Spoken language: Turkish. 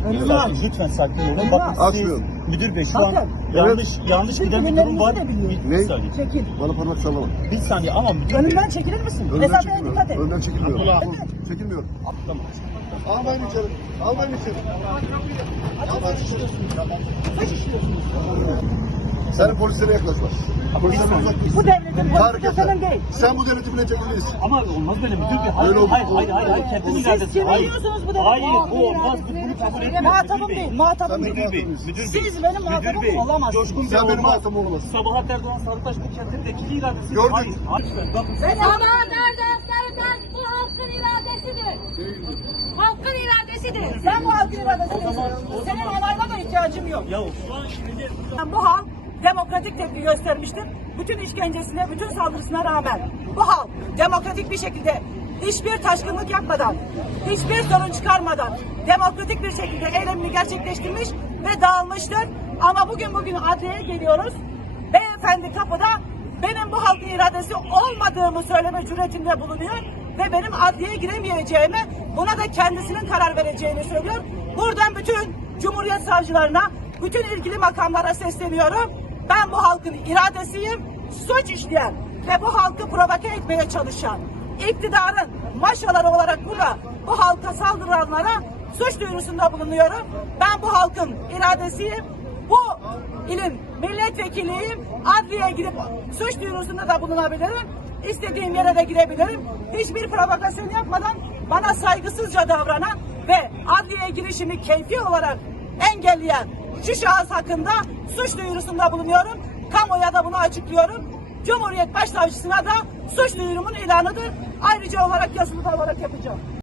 Önünü aç. Lütfen sakin olun. Önünü Bakın aç. siz müdür bey şu an Bakın. yanlış giden bir durum var. Ne? Bir saniye. Çekil. Bana parmak sallama. Bir saniye ama müdür bey. Önümden çekilir misin? Önden Mesafeye çekilmiyorum. dikkat et. Önden çekilmiyorum. Evet. Çekilmiyorum. Tamam. Almayın içeri. Almayın içeri. Almayın içeri. Kaç işliyorsunuz? Senin polislere yaklaşma. Polislere uzak dur. Bu devletin Tahrik politikası etme. senin değil. Sen bu devleti bile çekilirsin. Ama olmaz böyle müdür bey. Hayır, Öyle olur. hayır. Kendin Siz iradesi. kim Hayır. veriyorsunuz bu devlete? Hayır, bu olmaz. Biz bunu kabul etmiyoruz. Muhatabım müdür bey. değil. Muhatabım Sen değil. Müdür bey. Siz benim muhatabım olamazsınız. Coşkun Bey Sen benim olmaz. muhatabım olamazsın. Sabahat Erdoğan Sarıtaş bu kentin vekili iradesi. Gördük. Hayır. Lütfen bakın. Sabahat Erdoğan Sarıtaş bu halkın iradesidir. Halkın iradesidir. Sen bu halkın iradesisin. Senin onayına da ihtiyacım yok. Ya Bu halk demokratik tepki göstermiştir. Bütün işkencesine, bütün saldırısına rağmen bu halk demokratik bir şekilde hiçbir taşkınlık yapmadan, hiçbir sorun çıkarmadan demokratik bir şekilde eylemini gerçekleştirmiş ve dağılmıştır. Ama bugün adliyeye geliyoruz. Beyefendi kapıda benim bu halkın iradesi olmadığımı söyleme cüretinde bulunuyor ve benim adliyeye giremeyeceğimi, buna da kendisinin karar vereceğini söylüyor. Buradan bütün Cumhuriyet savcılarına, bütün ilgili makamlara sesleniyorum. Ben bu halkın iradesiyim. Suç işleyen ve bu halkı provoke etmeye çalışan iktidarın maşaları olarak burada bu halka saldıranlara suç duyurusunda bulunuyorum. Ben bu halkın iradesiyim. Bu ilin milletvekiliyim. Adliyeye gidip suç duyurusunda da bulunabilirim. İstediğim yere de girebilirim. Hiçbir provokasyon yapmadan bana saygısızca davranan ve adliyeye girişimi keyfi olarak engelleyen şu şahıs hakkında suç duyurusunda bulunuyorum. Kamuoya da bunu açıklıyorum. Cumhuriyet Başsavcısına da suç duyurumun ilanıdır. Ayrıca olarak yazılı da olarak yapacağım.